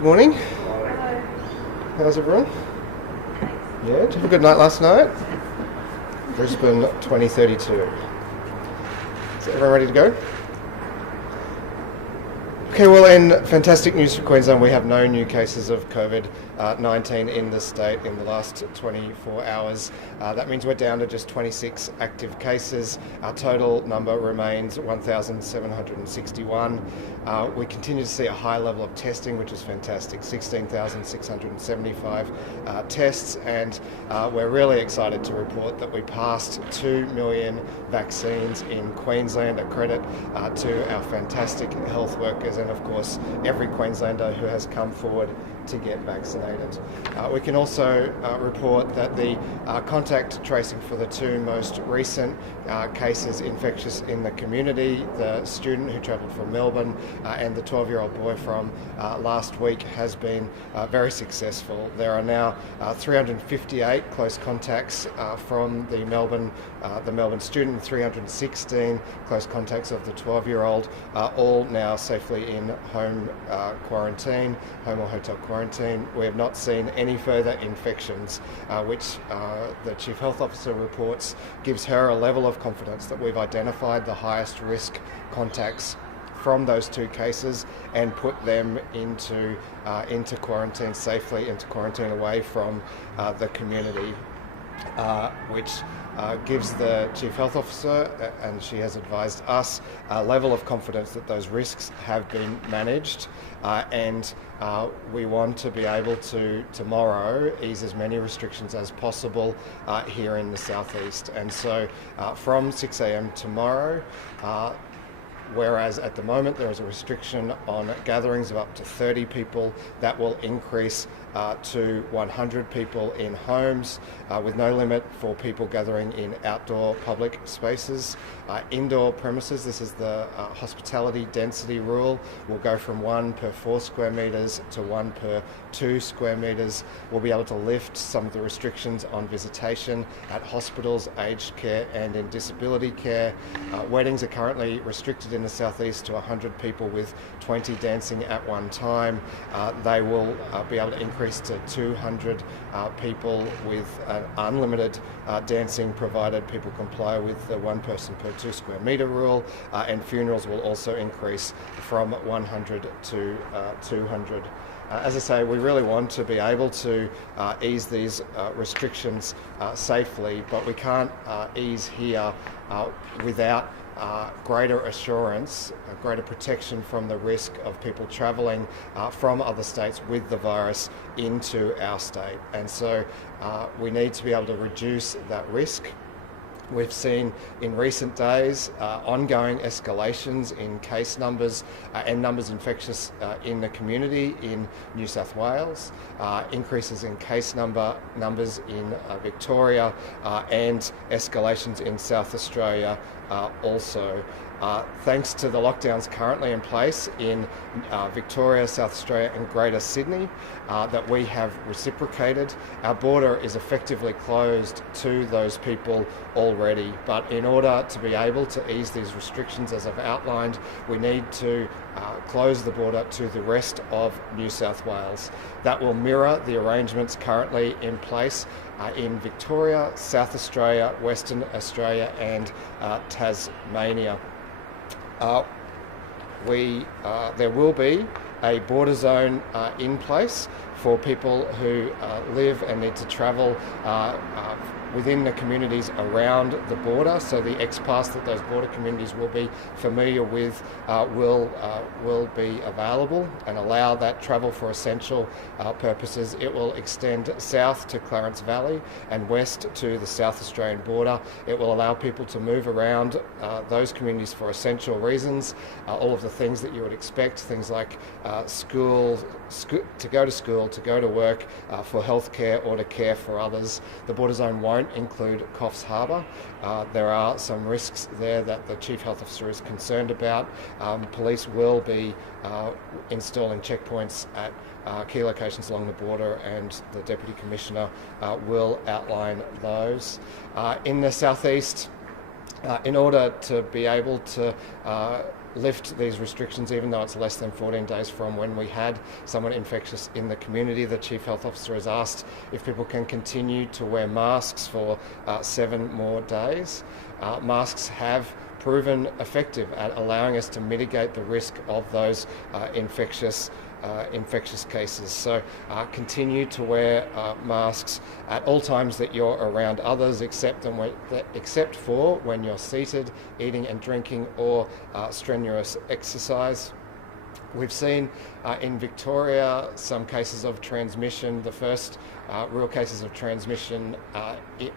Good morning. Hello. How's everyone? Thanks. Yeah, did you have a good night last night? Brisbane 2032. Is everyone ready to go? Okay, well, in fantastic news for Queensland, we have no new cases of COVID-19 in the state in the last 24 hours. That means we're down to just 26 active cases. Our total number remains 1,761. We continue to see a high level of testing, which is fantastic, 16,675 tests, and we're really excited to report that we passed 2 million vaccines in Queensland, a credit to our fantastic health workers and of course every Queenslander who has come forward to get vaccinated. We can also report that the contact tracing for the two most recent cases infectious in the community, the student who travelled from Melbourne and the 12-year-old boy from last week, has been very successful. There are now 358 close contacts from the Melbourne student, 316 close contacts of the 12-year-old, all now safely in home quarantine, home or hotel quarantine. We have not seen any further infections, which the Chief Health Officer reports gives her a level of confidence that we've identified the highest risk contacts from those two cases and put them into quarantine safely, into quarantine away from the community, which gives the Chief Health Officer, and she has advised us, a level of confidence that those risks have been managed, and we want to be able to tomorrow ease as many restrictions as possible here in the southeast. And so from 6 a.m. tomorrow, whereas at the moment there is a restriction on gatherings of up to 30 people, that will increase to 100 people in homes, with no limit for people gathering in outdoor public spaces. Indoor premises, this is the hospitality density rule, will go from 1 per 4 square metres to 1 per 2 square metres. We'll be able to lift some of the restrictions on visitation at hospitals, aged care and in disability care. Weddings are currently restricted in the southeast to 100 people with 20 dancing at one time. They will be able to increase to 200 people with an unlimited dancing, provided people comply with the 1 person per 2 square metre rule, and funerals will also increase from 100 to 200. As I say, we really want to be able to ease these restrictions safely, but we can't ease here without greater assurance, greater protection from the risk of people travelling from other states with the virus into our state. And so we need to be able to reduce that risk. We've seen in recent days ongoing escalations in case numbers and numbers infectious in the community in New South Wales, increases in case numbers in Victoria, and escalations in South Australia also. Thanks to the lockdowns currently in place in Victoria, South Australia and Greater Sydney, that we have reciprocated. Our border is effectively closed to those people already, but in order to be able to ease these restrictions, as I've outlined, we need to close the border to the rest of New South Wales. That will mirror the arrangements currently in place in Victoria, South Australia, Western Australia and Tasmania. There will be a border zone in place for people who live and need to travel within the communities around the border. So the X-Pass that those border communities will be familiar with will be available and allow that travel for essential purposes. It will extend south to Clarence Valley and west to the South Australian border. It will allow people to move around those communities for essential reasons, all of the things that you would expect, things like school, to go to school, to go to work, for healthcare or to care for others. The border zone won't include Coffs Harbour. There are some risks there that the Chief Health Officer is concerned about. Police will be installing checkpoints at key locations along the border, and the Deputy Commissioner will outline those. In the southeast, in order to be able to lift these restrictions, even though it's less than 14 days from when we had someone infectious in the community. The Chief Health Officer has asked if people can continue to wear masks for 7 more days. Masks have proven effective at allowing us to mitigate the risk of those infectious cases. So continue to wear masks at all times that you're around others, except for when you're seated, eating and drinking, or strenuous exercise. We've seen in Victoria some cases of transmission, the first real cases of transmission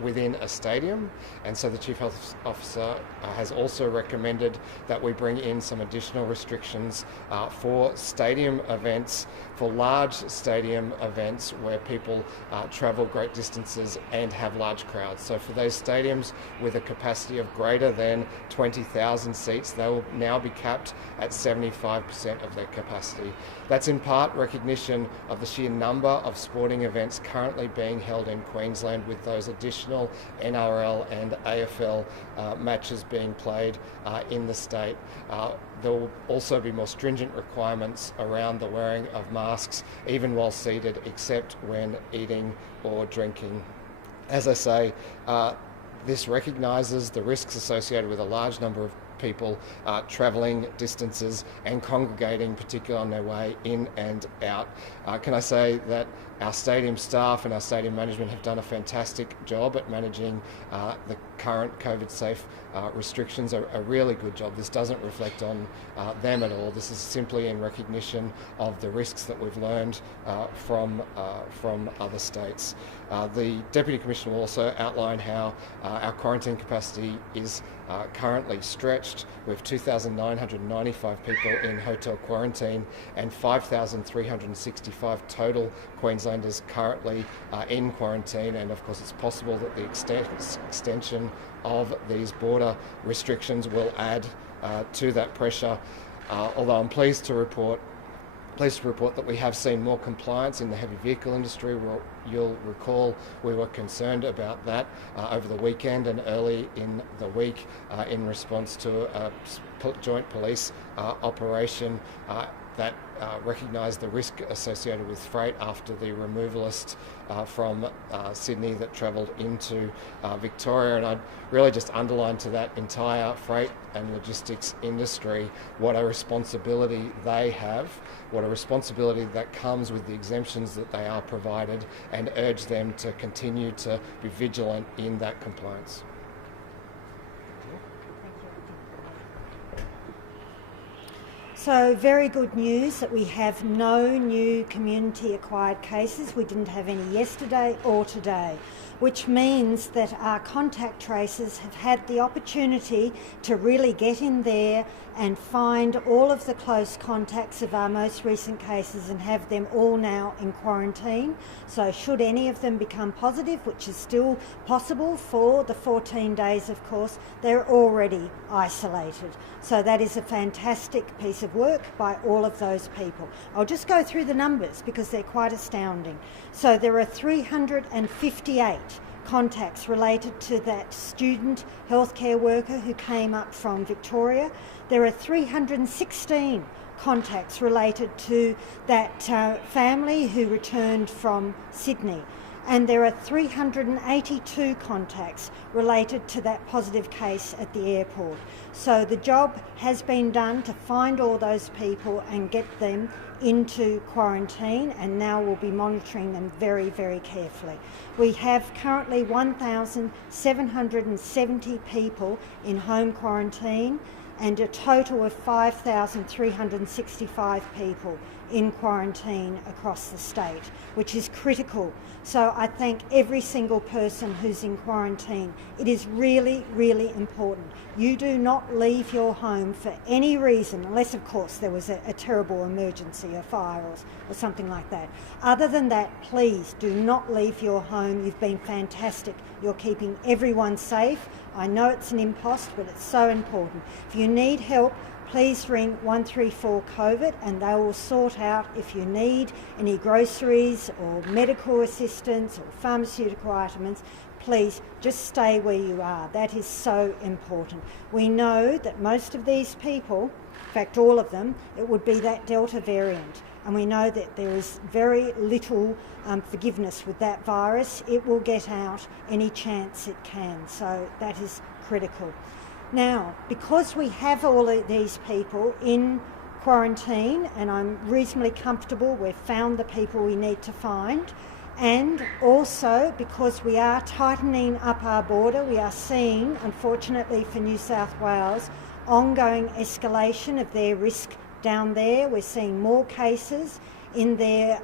within a stadium, and so the Chief Health Officer has also recommended that we bring in some additional restrictions for stadium events, for large stadium events where people travel great distances and have large crowds. So for those stadiums with a capacity of greater than 20,000 seats, they will now be capped at 75% of their capacity. That's in part recognition of the sheer number of sporting events currently being held in Queensland, with those additional NRL and AFL matches being played in the state. There will also be more stringent requirements around the wearing of masks, even while seated, except when eating or drinking. As I say, this recognises the risks associated with a large number of people travelling distances and congregating, particularly on their way in and out. Can I say that our stadium staff and our stadium management have done a fantastic job at managing the current COVID-safe restrictions, a really good job. This doesn't reflect on them at all. This is simply in recognition of the risks that we've learned from other states. The Deputy Commissioner will also outline how our quarantine capacity is currently stretched. We have 2,995 people in hotel quarantine and 5,365 total Queenslanders currently in quarantine, and of course it's possible that the extension of these border restrictions will add to that pressure, although I'm pleased to report that we have seen more compliance in the heavy vehicle industry. You'll recall we were concerned about that over the weekend and early in the week in response to a joint police operation that recognised the risk associated with freight after the removalist from Sydney that travelled into Victoria. And I'd really just underline to that entire freight and logistics industry what a responsibility they have, what a responsibility that comes with the exemptions that they are provided, and urge them to continue to be vigilant in that compliance. So very good news that we have no new community-acquired cases. We didn't have any yesterday or today, which means that our contact tracers have had the opportunity to really get in there and find all of the close contacts of our most recent cases and have them all now in quarantine. So should any of them become positive, which is still possible for the 14 days, of course, they're already isolated. So that is a fantastic piece of work by all of those people. I'll just go through the numbers because they're quite astounding. So there are 358 contacts related to that student healthcare worker who came up from Victoria. There are 316 contacts related to that family who returned from Sydney. And there are 382 contacts related to that positive case at the airport. So the job has been done to find all those people and get them into quarantine, and now we'll be monitoring them very, very carefully. We have currently 1,770 people in home quarantine and a total of 5,365 people in quarantine across the state, which is critical. So I thank every single person who's in quarantine. It is really, really important. You do not leave your home for any reason, unless of course there was a terrible emergency, a fire or something like that. Other than that, please do not leave your home. You've been fantastic. You're keeping everyone safe. I know it's an impost, but it's so important. If you need help, please ring 134 COVID and they will sort out if you need any groceries or medical assistance or pharmaceutical items. Please just stay where you are. That is so important. We know that most of these people, in fact all of them, it would be that Delta variant. And we know that there is very little forgiveness with that virus. It will get out any chance it can. So that is critical. Now, because we have all of these people in quarantine, and I'm reasonably comfortable we've found the people we need to find, and also because we are tightening up our border, we are seeing, unfortunately for New South Wales, ongoing escalation of their risk down there. We're seeing more cases in their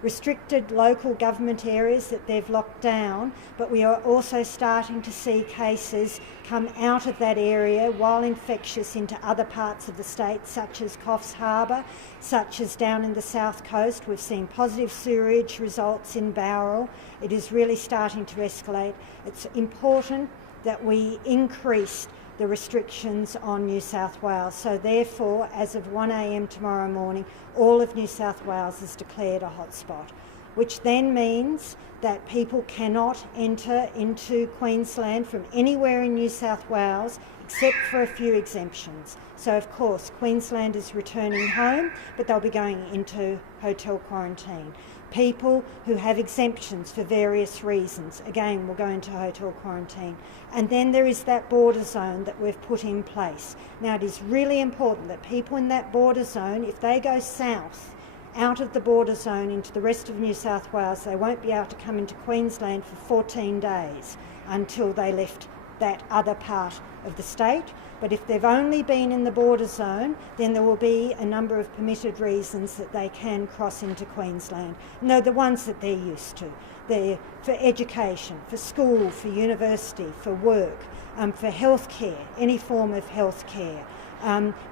restricted local government areas that they've locked down, but we are also starting to see cases come out of that area while infectious into other parts of the state, such as Coffs Harbour, such as down in the south coast. We've seen positive sewage results in Bowral. It is really starting to escalate. It's important that we increase the restrictions on New South Wales. So therefore, as of 1 a.m. tomorrow morning, all of New South Wales is declared a hotspot, which then means that people cannot enter into Queensland from anywhere in New South Wales except for a few exemptions. So of course, Queensland is returning home, but they'll be going into hotel quarantine. People who have exemptions for various reasons, again, will go into hotel quarantine. And then there is that border zone that we've put in place. Now, it is really important that people in that border zone, if they go south out of the border zone into the rest of New South Wales, they won't be able to come into Queensland for 14 days until they left that other part of the state. But if they've only been in the border zone, then there will be a number of permitted reasons that they can cross into Queensland. And they're the ones that they're used to. They're for education, for school, for university, for work, for healthcare, any form of healthcare,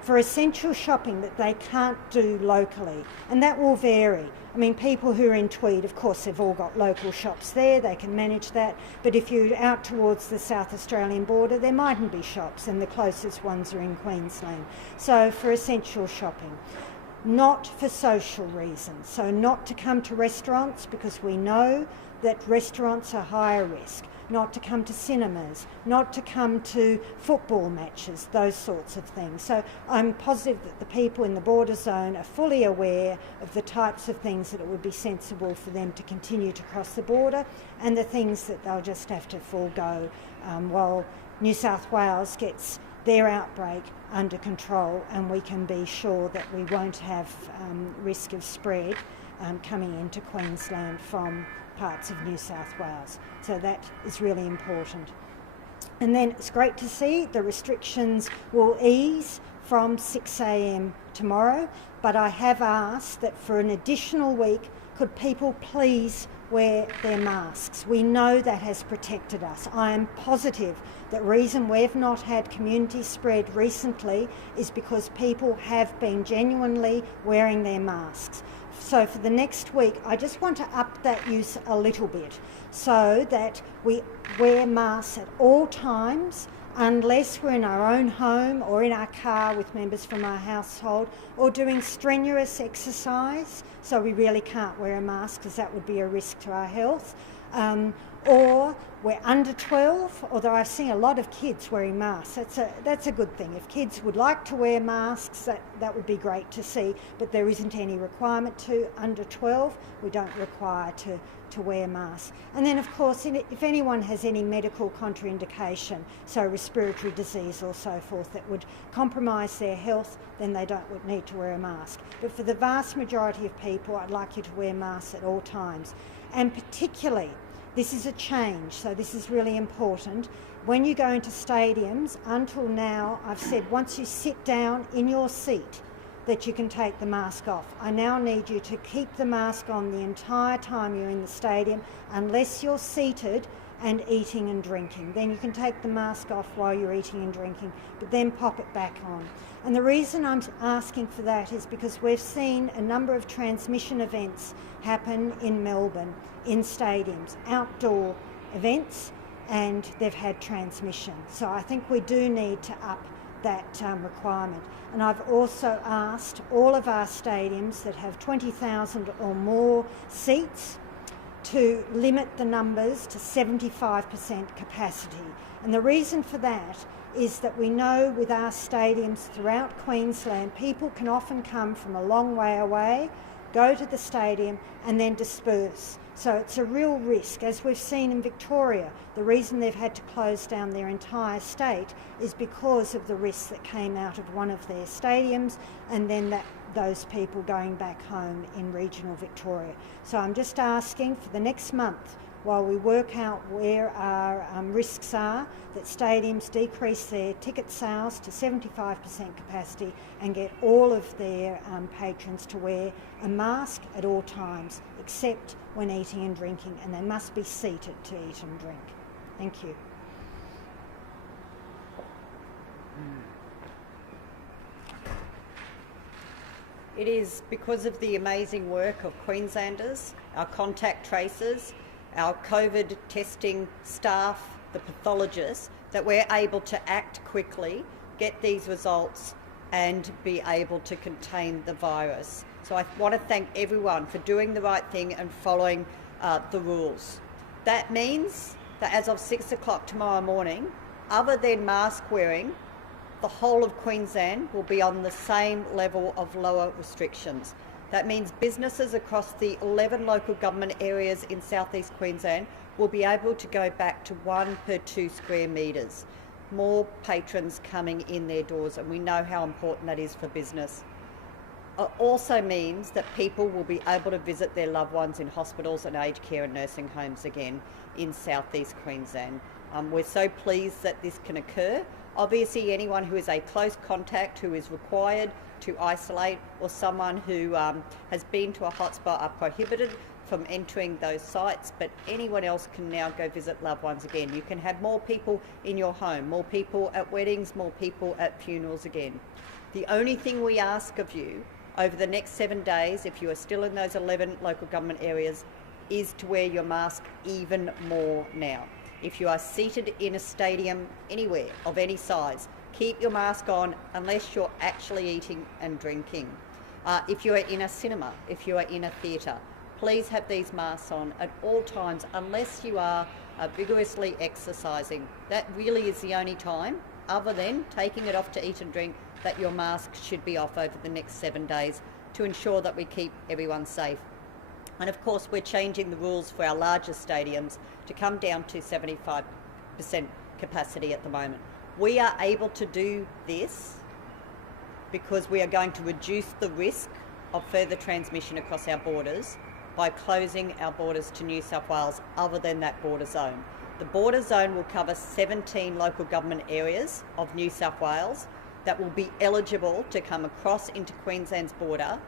for essential shopping that they can't do locally. And that will vary. I mean, people who are in Tweed, of course, they've all got local shops there, they can manage that. But if you're out towards the South Australian border, there mightn't be shops, and the closest ones are in Queensland. So for essential shopping. Not for social reasons. So not to come to restaurants, because we know that restaurants are higher risk. Not to come to cinemas, not to come to football matches, those sorts of things. So I'm positive that the people in the border zone are fully aware of the types of things that it would be sensible for them to continue to cross the border, and the things that they'll just have to forego while New South Wales gets their outbreak under control, and we can be sure that we won't have risk of spread coming into Queensland from parts of New South Wales. So that is really important. And then it's great to see the restrictions will ease from 6 a.m. tomorrow, but I have asked that for an additional week, could people please wear their masks? We know that has protected us. I am positive that the reason we've not had community spread recently is because people have been genuinely wearing their masks. So for the next week, I just want to up that use a little bit so that we wear masks at all times, unless we're in our own home or in our car with members from our household, or doing strenuous exercise, so we really can't wear a mask because that would be a risk to our health, or we're under 12, although I've seen a lot of kids wearing masks. That's a good thing. If kids would like to wear masks, that would be great to see, but there isn't any requirement to. Under 12, we don't require to wear masks. And then, of course, if anyone has any medical contraindication, so respiratory disease or so forth, that would compromise their health, then they don't need to wear a mask. But for the vast majority of people, I'd like you to wear masks at all times. And particularly, this is a change, so this is really important. When you go into stadiums, until now, I've said once you sit down in your seat, that you can take the mask off. I now need you to keep the mask on the entire time you're in the stadium, unless you're seated and eating and drinking. Then you can take the mask off while you're eating and drinking, but then pop it back on. And the reason I'm asking for that is because we've seen a number of transmission events happen in Melbourne, in stadiums, outdoor events, and they've had transmission. So I think we do need to up that requirement. And I've also asked all of our stadiums that have 20,000 or more seats to limit the numbers to 75% capacity. And the reason for that is that we know with our stadiums throughout Queensland, people can often come from a long way away, go to the stadium and then disperse. So it's a real risk. As we've seen in Victoria, the reason they've had to close down their entire state is because of the risks that came out of one of their stadiums and then those people going back home in regional Victoria. So I'm just asking for the next month, while we work out where our risks are, that stadiums decrease their ticket sales to 75% capacity and get all of their patrons to wear a mask at all times, except when eating and drinking, and they must be seated to eat and drink. Thank you. It is because of the amazing work of Queenslanders, our contact tracers, our COVID testing staff, the pathologists, that we're able to act quickly, get these results and be able to contain the virus. So I want to thank everyone for doing the right thing and following the rules. That means that as of 6 o'clock tomorrow morning, other than mask wearing, the whole of Queensland will be on the same level of lower restrictions. That means businesses across the 11 local government areas in southeast Queensland will be able to go back to 1 per 2 square metres. More patrons coming in their doors, and we know how important that is for business. It also means that people will be able to visit their loved ones in hospitals and aged care and nursing homes again in southeast Queensland. We're so pleased that this can occur. Obviously, anyone who is a close contact who is required to isolate, or someone who has been to a hotspot, are prohibited from entering those sites, but anyone else can now go visit loved ones again. You can have more people in your home, more people at weddings, more people at funerals again. The only thing we ask of you over the next 7 days, if you are still in those 11 local government areas, is to wear your mask even more now. If you are seated in a stadium anywhere of any size, keep your mask on unless you're actually eating and drinking. If you are in a cinema, if you are in a theatre, please have these masks on at all times unless you are vigorously exercising. That really is the only time, other than taking it off to eat and drink, that your mask should be off over the next 7 days to ensure that we keep everyone safe. And of course, we're changing the rules for our largest stadiums to come down to 75% capacity at the moment. We are able to do this because we are going to reduce the risk of further transmission across our borders by closing our borders to New South Wales other than that border zone. The border zone will cover 17 local government areas of New South Wales that will be eligible to come across into Queensland's border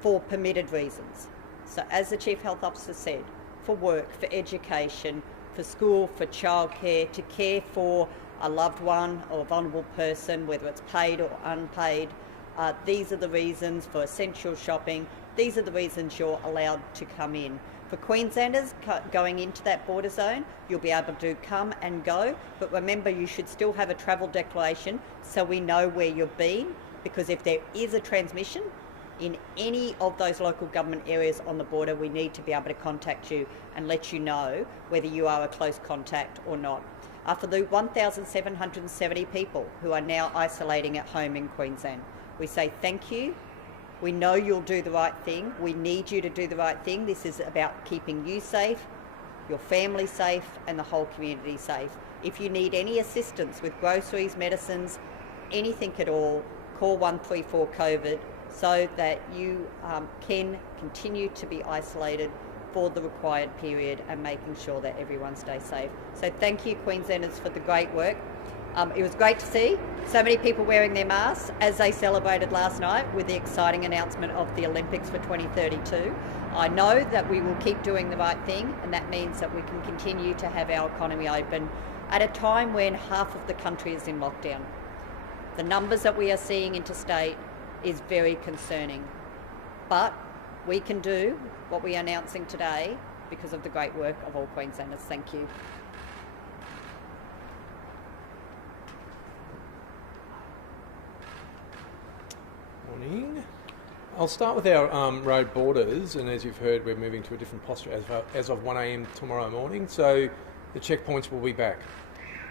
for permitted reasons. So as the Chief Health Officer said, for work, for education, for school, for childcare, to care for a loved one or a vulnerable person, whether it's paid or unpaid. These are the reasons. For essential shopping, these are the reasons you're allowed to come in. For Queenslanders going into that border zone, you'll be able to come and go, but remember you should still have a travel declaration so we know where you've been, because if there is a transmission in any of those local government areas on the border, we need to be able to contact you and let you know whether you are a close contact or not. For the 1,770 people who are now isolating at home in Queensland, we say thank you. We know you'll do the right thing. We need you to do the right thing. This is about keeping you safe, your family safe, and the whole community safe. If you need any assistance with groceries, medicines, anything at all, call 134 COVID so that you can continue to be isolated for the required period and making sure that everyone stays safe. So thank you, Queenslanders, for the great work. It was great to see so many people wearing their masks as they celebrated last night with the exciting announcement of the Olympics for 2032. I know that we will keep doing the right thing, and that means that we can continue to have our economy open at a time when half of the country is in lockdown. The numbers that we are seeing interstate is very concerning, but we can do what we are announcing today because of the great work of all Queenslanders. Thank you. morning. I'll start with our road borders, and as you've heard, we're moving to a different posture as of 1 a.m. tomorrow morning, so the checkpoints will be back.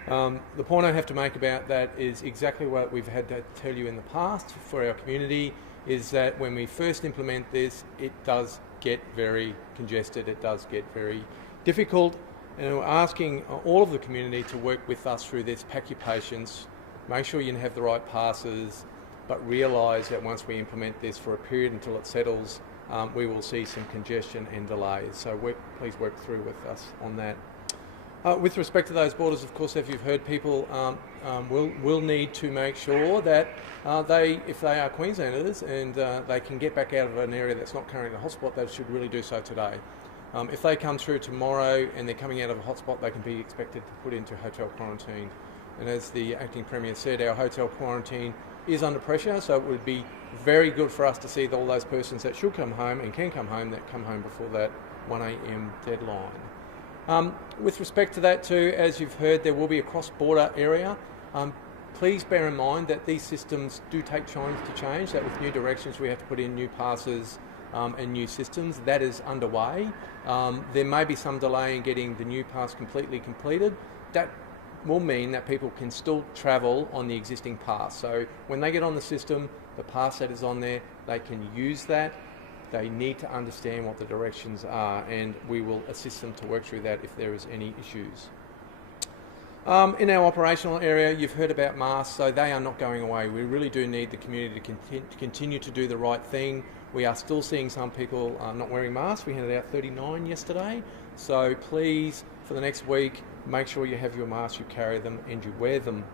The point I have to make about that is exactly what we've had to tell you in the past for our community, is that when we first implement this, it does get very congested, it does get very difficult, and we're asking all of the community to work with us through this. Pack your patience, make sure you have the right passes, but realise that once we implement this for a period until it settles, we will see some congestion and delays. So please work through with us on that. With respect to those borders, of course, as you've heard, people will need to make sure that if they are Queenslanders and they can get back out of an area that's not currently a hotspot, they should really do so today. If they come through tomorrow and they're coming out of a hotspot, they can be expected to put into hotel quarantine. And as the Acting Premier said, our hotel quarantine is under pressure, so it would be very good for us to see all those persons that should come home and can come home, that come home before that 1 a.m. deadline. With respect to that too, as you've heard, there will be a cross-border area. Please bear in mind that these systems do take time to change, that with new directions we have to put in new passes and new systems. That is underway. There may be some delay in getting the new pass completely completed. That will mean that people can still travel on the existing pass. So when they get on the system, the pass that is on there, they can use that. They need to understand what the directions are, and we will assist them to work through that if there is any issues. In our operational area, you've heard about masks, so they are not going away. We really do need the community to continue to do the right thing. We are still seeing some people not wearing masks. We handed out 39 yesterday, so please, for the next week, make sure you have your masks, you carry them, and you wear them.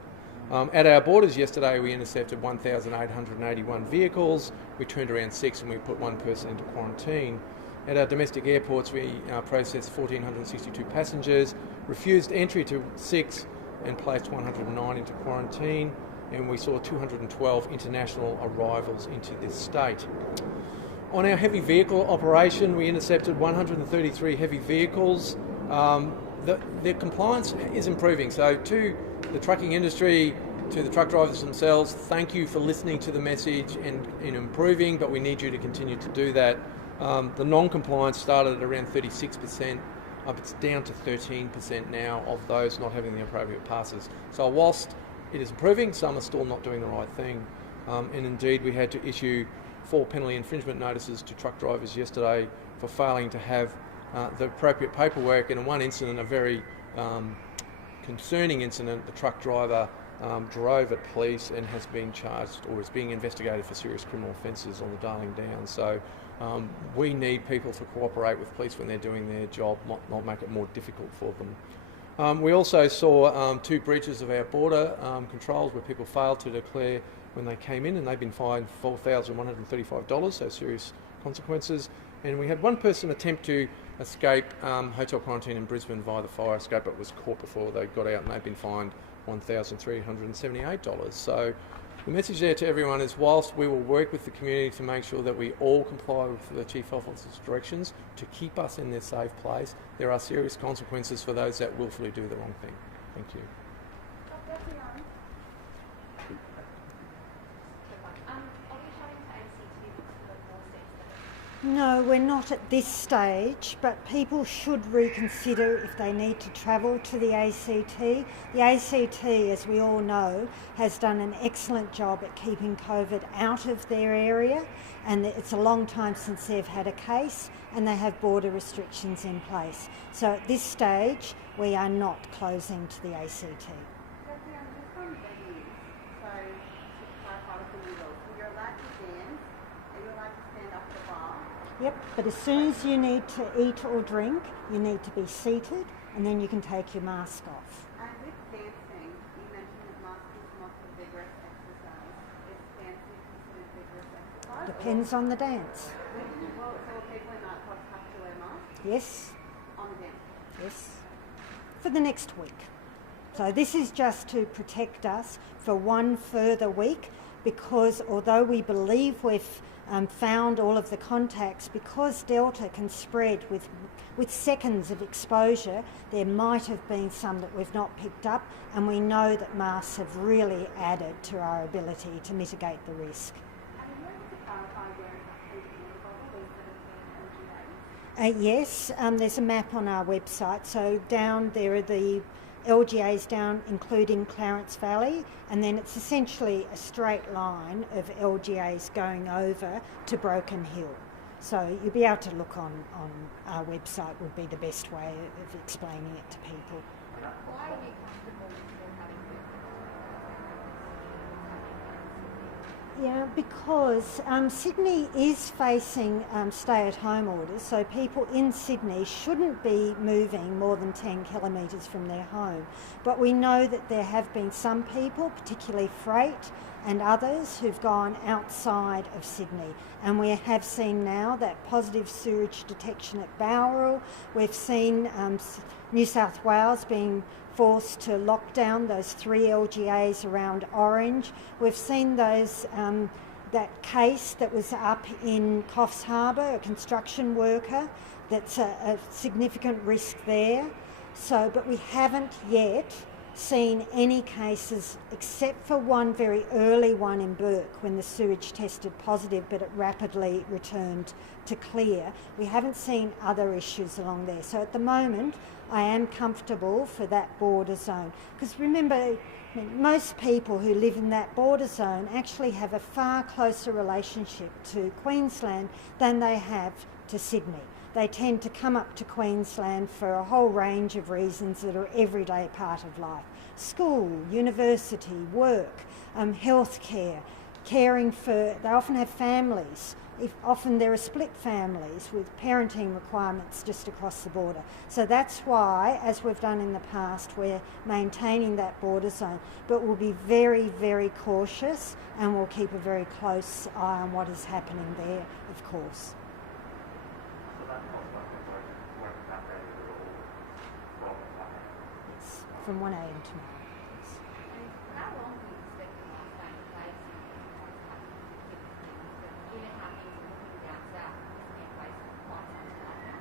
At our borders yesterday, we intercepted 1,881 vehicles. We turned around 6 and we put 1 person into quarantine. At our domestic airports, we processed 1,462 passengers, refused entry to 6 and placed 109 into quarantine, and we saw 212 international arrivals into this state. On our heavy vehicle operation, we intercepted 133 heavy vehicles. The compliance is improving, so to the trucking industry, to the truck drivers themselves, thank you for listening to the message and improving, but we need you to continue to do that. The non-compliance started at around 36%, it's down to 13% now of those not having the appropriate passes. So whilst it is improving, some are still not doing the right thing. And indeed, we had to issue 4 penalty infringement notices to truck drivers yesterday for failing to have the appropriate paperwork. And in one incident, a very concerning incident, the truck driver drove at police and has been charged or is being investigated for serious criminal offences on the Darling Downs. So we need people to cooperate with police when they're doing their job, not make it more difficult for them. We also saw 2 breaches of our border controls where people failed to declare when they came in, and they've been fined $4,135, so serious consequences. And we had 1 person attempt to escape hotel quarantine in Brisbane via the fire escape, but was caught before they got out, and they've been fined $1,378. So the message there to everyone is, whilst we will work with the community to make sure that we all comply with the Chief Health Officer's directions to keep us in their safe place, there are serious consequences for those that willfully do the wrong thing. Thank you. No, we're not at this stage, but people should reconsider if they need to travel to the ACT. The ACT, as we all know, has done an excellent job at keeping COVID out of their area, and it's a long time since they've had a case, and they have border restrictions in place. So at this stage, we are not closing to the ACT. Yep, but as soon as you need to eat or drink, you need to be seated, and then you can take your mask off. And with dancing, you mentioned that masking is not a vigorous exercise. Is dancing considered vigorous exercise? Depends on the dance. Well, so people in nightclubs have to wear masks? Yes. On the dance floor? Yes. For the next week. So this is just to protect us for 1 further week, because although we believe we've found all of the contacts, because Delta can spread with seconds of exposure, there might have been some that we've not picked up, and we know that masks have really added to our ability to mitigate the risk. And in order to Yes, there's a map on our website. So down there are the LGAs down, including Clarence Valley, and then it's essentially a straight line of LGAs going over to Broken Hill. So you'll be able to look on our website would be the best way of explaining it to people. Why are you comfortable with still having Yeah, because Sydney is facing stay-at-home orders, so people in Sydney shouldn't be moving more than 10 kilometres from their home. But we know that there have been some people, particularly freight and others, who've gone outside of Sydney. And we have seen now that positive sewage detection at Bowral. We've seen New South Wales being forced to lock down those 3 LGAs around Orange. We've seen those that case that was up in Coffs Harbour, a construction worker, that's a significant risk there. So, but we haven't yet seen any cases except for one very early one in Bourke when the sewage tested positive but it rapidly returned to clear. We haven't seen other issues along there. So at the moment I am comfortable for that border zone, because remember, most people who live in that border zone actually have a far closer relationship to Queensland than they have to Sydney. They tend to come up to Queensland for a whole range of reasons that are everyday part of life. School, university, work, healthcare, caring for, they often have families. Often there are split families with parenting requirements just across the border. So that's why, as we've done in the past, we're maintaining that border zone. But we'll be very, very cautious and we'll keep a very close eye on what is happening there, of course. From 1 a.m. tomorrow. How long do you expect the last stay in place and what's happening with even how things are looking down south because it's been in place for quite some time now?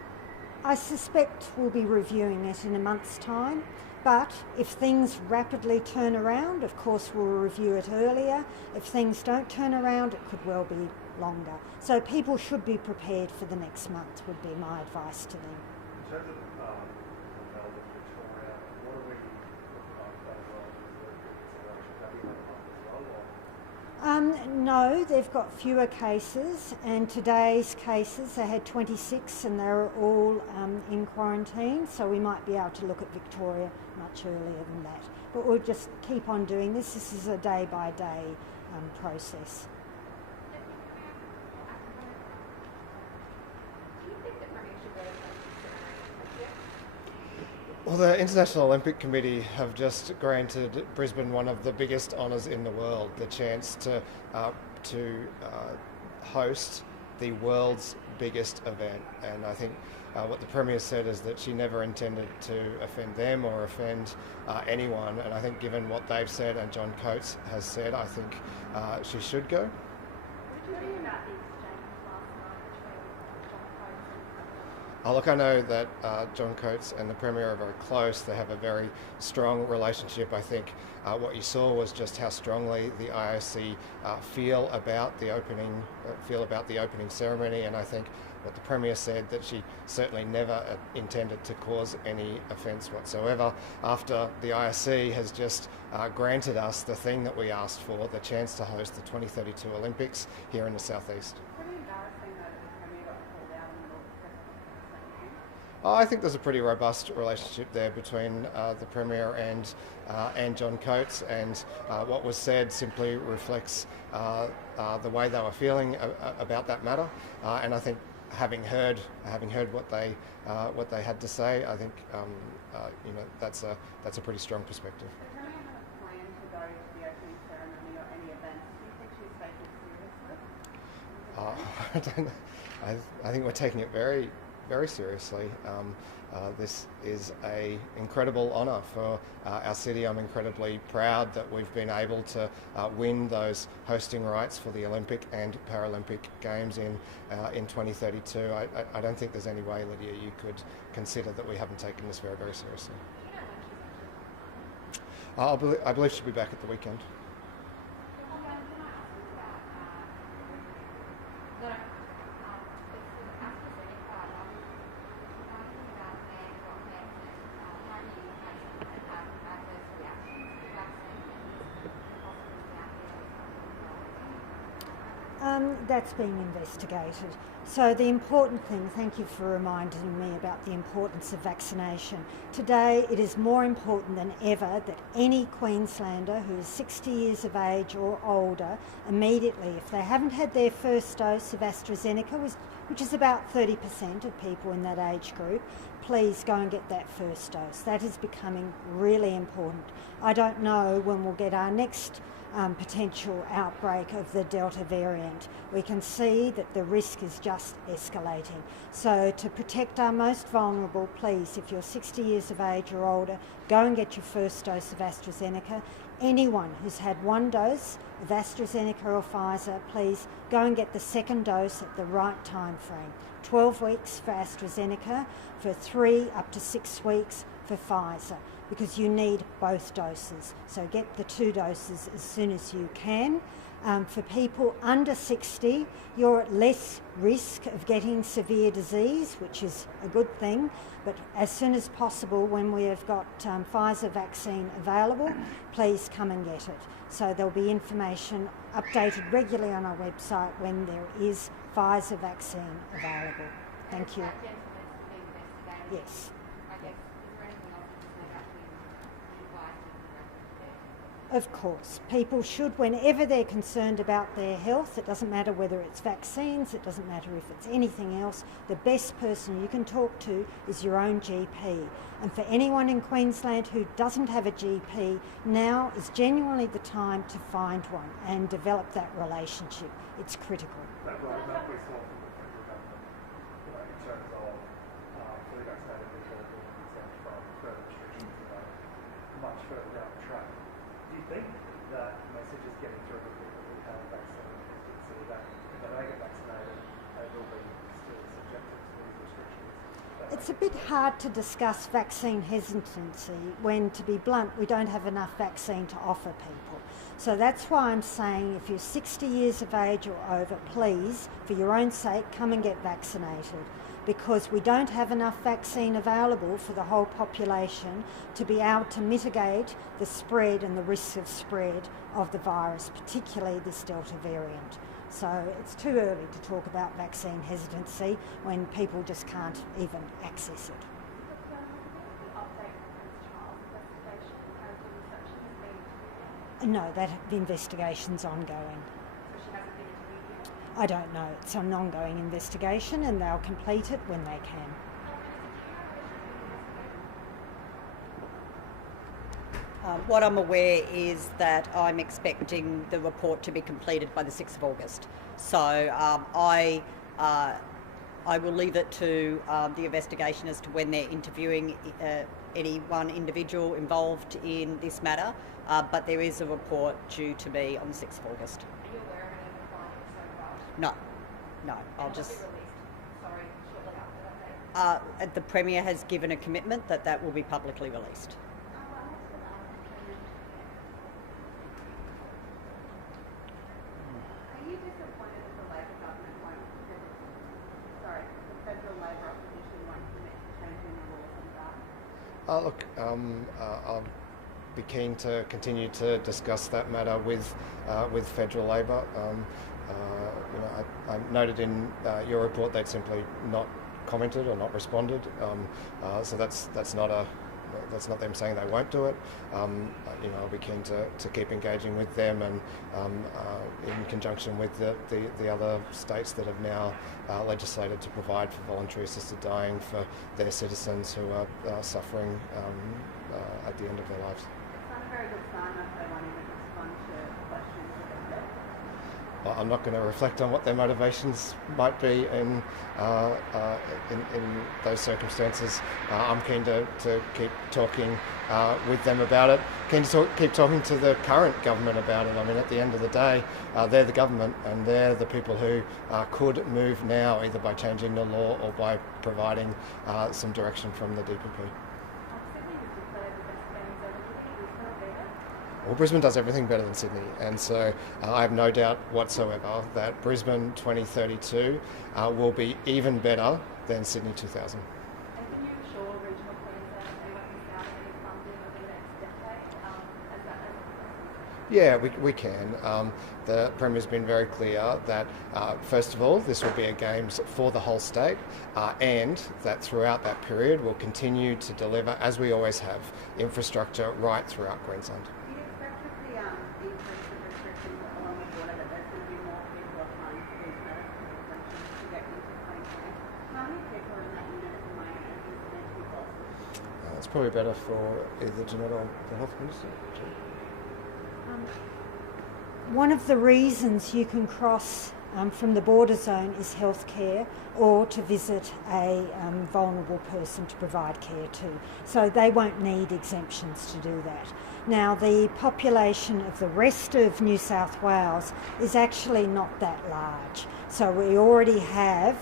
I suspect we'll be reviewing it in a month's time, but if things rapidly turn around, of course we'll review it earlier. If things don't turn around, it could well be longer. So people should be prepared for the next month would be my advice to them. In terms of Melbourne, Victoria, what are we looking like No, they've got fewer cases, and today's cases, they had 26 and they were all in quarantine, so we might be able to look at Victoria much earlier than that. But we'll just keep on doing this. This is a day-by-day process. Do you think the Premier should go to Well, the International Olympic Committee have just granted Brisbane one of the biggest honours in the world, the chance to host the world's biggest event. And I think what the Premier said is that she never intended to offend them or offend anyone. And I think given what they've said and John Coates has said, I think she should go. What do you think about the exchange last night between John Coates and Look, I know that John Coates and the Premier are very close. They have a very strong relationship. I think what you saw was just how strongly the IOC feel about the opening ceremony, and I think what the Premier said, that she certainly never intended to cause any offence whatsoever, after the IOC has just granted us the thing that we asked for, the chance to host the 2032 Olympics here in the southeast. pretty embarrassing though that the Premier got called out in the middle of the press conference? I think there's a pretty robust relationship there between the Premier and John Coates, and what was said simply reflects the way they were feeling about that matter. And I think having heard what they had to say, I think that's a pretty strong perspective. The Premier hadn't planned to go to the opening ceremony or any events. Do you think she's taking it seriously? I think we're taking it very, very seriously. This is an incredible honour for our city. I'm incredibly proud that we've been able to win those hosting rights for the Olympic and Paralympic Games in 2032. I don't think there's any way, Lydia, you could consider that we haven't taken this very, very seriously. I believe she'll be back at the weekend. That's being investigated. So the important thing, thank you for reminding me about the importance of vaccination. Today it is more important than ever that any Queenslander who is 60 years of age or older immediately, if they haven't had their first dose of AstraZeneca, which is about 30% of people in that age group, please go and get that first dose. That is becoming really important. I don't know when we'll get our next potential outbreak of the Delta variant. We can see that the risk is just escalating. So to protect our most vulnerable, please, if you're 60 years of age or older, go and get your first dose of AstraZeneca. Anyone who's had one dose of AstraZeneca or Pfizer, please go and get the second dose at the right time frame. 12 weeks for AstraZeneca, for 3 up to 6 weeks for Pfizer, because you need both doses. So get the 2 doses as soon as you can. For people under 60, you're at less risk of getting severe disease, which is a good thing. But as soon as possible, when we have got Pfizer vaccine available, please come and get it. So there'll be information updated regularly on our website when there is Pfizer vaccine available. Thank you. That gentleman's being investigated. Yes. I guess, is there anything else you can say about the advice Of course, people should, whenever they're concerned about their health, it doesn't matter whether it's vaccines, it doesn't matter if it's anything else, the best person you can talk to is your own GP. And for anyone in Queensland who doesn't have a GP, now is genuinely the time to find one and develop that relationship. It's critical. That roadmap we saw from the federal government, in terms of fully vaccinated people being exempt from further restrictions much further down the track. Do you think that message is getting through to people who have vaccine hesitancy, that if they don't get vaccinated, they will be still subjected to these restrictions? It's a bit hard to discuss vaccine hesitancy when, to be blunt, we don't have enough vaccine to offer people. So that's why I'm saying if you're 60 years of age or over, please, for your own sake, come and get vaccinated, because we don't have enough vaccine available for the whole population to be able to mitigate the spread and the risk of spread of the virus, particularly this Delta variant. So it's too early to talk about vaccine hesitancy when people just can't even access it. No, that the investigation's ongoing. I don't know. It's an ongoing investigation and they'll complete it when they can. What I'm aware is that I'm expecting the report to be completed by the 6th of August. So I will leave it to the investigation as to when they're interviewing any one individual involved in this matter, but there is a report due to me on the 6th of August. Are you aware of any of the findings so far? No, I'll And just... will be released, sorry, shortly after that date? The Premier has given a commitment that that will be publicly released. Are you disappointed that the Labor government won't, the federal Labor opposition won't commit to changing the laws on that? Look, I'll be keen to continue to discuss that matter with federal Labor. I noted in your report they'd simply not commented or not responded. So that's not them saying they won't do it. I'll be keen to keep engaging with them, and in conjunction with the other states that have now legislated to provide for voluntary assisted dying for their citizens who are suffering at the end of their lives. It's not a very good sign that they won't even respond to questions about it. I'm not going to reflect on what their motivations might be in those circumstances. I'm keen to keep talking with them about it. Keen to keep talking to the current government about it. I mean, at the end of the day, they're the government and they're the people who could move now, either by changing the law or by providing some direction from the DPP. Sydney was declared the best games ever. Do you think Brisbane will beat it? Well, Brisbane does everything better than Sydney, and so I have no doubt whatsoever that Brisbane 2032 will be even better than Sydney 2000. And can you assure regional Queensland they won't miss out on any funding over the next decade? Yeah, we can. The Premier's been very clear that, first of all, this will be a Games for the whole state, and that throughout that period we'll continue to deliver, as we always have, infrastructure right throughout Queensland. Do you expect with the increase of restrictions along the border that there's going to be more people applying for these medical exemptions to get into Queensland? How many people are in that unit at the moment, and is it meant to be possible? It's probably better for either Jeanette or the Health Minister. One of the reasons you can cross from the border zone is healthcare, or to visit a vulnerable person to provide care to. So they won't need exemptions to do that. Now, the population of the rest of New South Wales is actually not that large. So we already have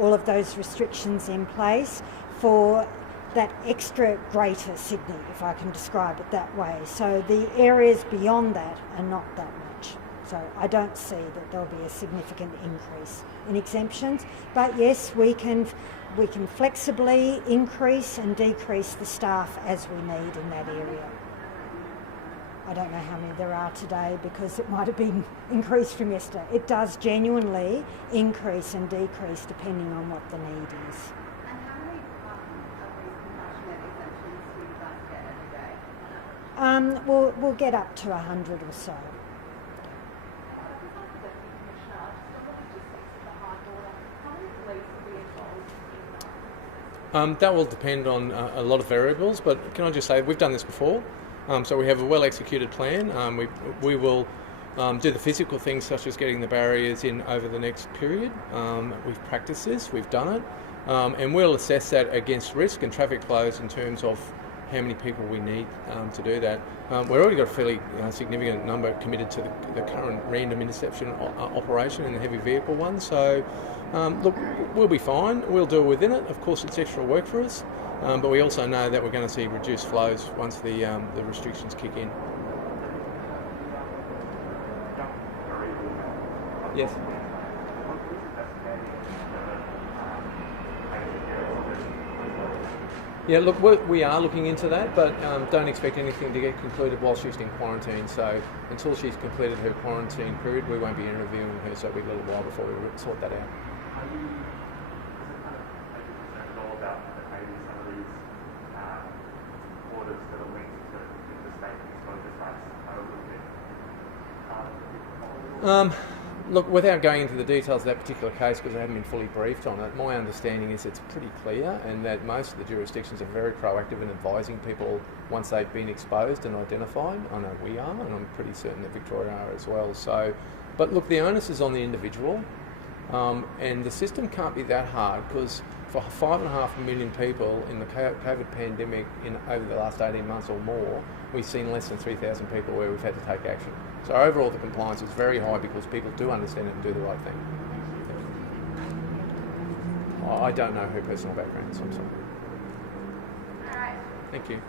all of those restrictions in place for that extra greater Sydney, if I can describe it that way. So the areas beyond that are not that much. So I don't see that there'll be a significant increase in exemptions. But yes, we can flexibly increase and decrease the staff as we need in that area. I don't know how many there are today because it might have been increased from yesterday. It does genuinely increase and decrease depending on what the need is. And how many of these compassionate exemptions do you guys get every day? We'll get up to 100 or so. That will depend on a lot of variables, but can I just say we've done this before. So we have a well-executed plan. We will do the physical things such as getting the barriers in over the next period. We've practiced this, we've done it, and we'll assess that against risk and traffic flows in terms of how many people we need to do that. We've already got a fairly significant number committed to the current random interception operation and the heavy vehicle one. So look, we'll be fine. We'll deal within it. Of course, it's extra work for us, but we also know that we're going to see reduced flows once the restrictions kick in. Yes. Yeah, look, we are looking into that, but don't expect anything to get concluded while she's in quarantine. So until she's completed her quarantine period, we won't be interviewing her, so it'll be a little while before we sort that out. Are you concerned at all about maybe some of these orders that are linked to interstate exposure sites are a little bit harder to follow? Look, without going into the details of that particular case, because I haven't been fully briefed on it, my understanding is it's pretty clear and that most of the jurisdictions are very proactive in advising people once they've been exposed and identified. I know we are, and I'm pretty certain that Victoria are as well. So, but look, the onus is on the individual, and the system can't be that hard because for 5.5 million people in the COVID pandemic over the last 18 months or more, we've seen less than 3,000 people where we've had to take action. So overall the compliance is very high because people do understand it and do the right thing. I don't know her personal background, so I'm sorry. All right. Thank you.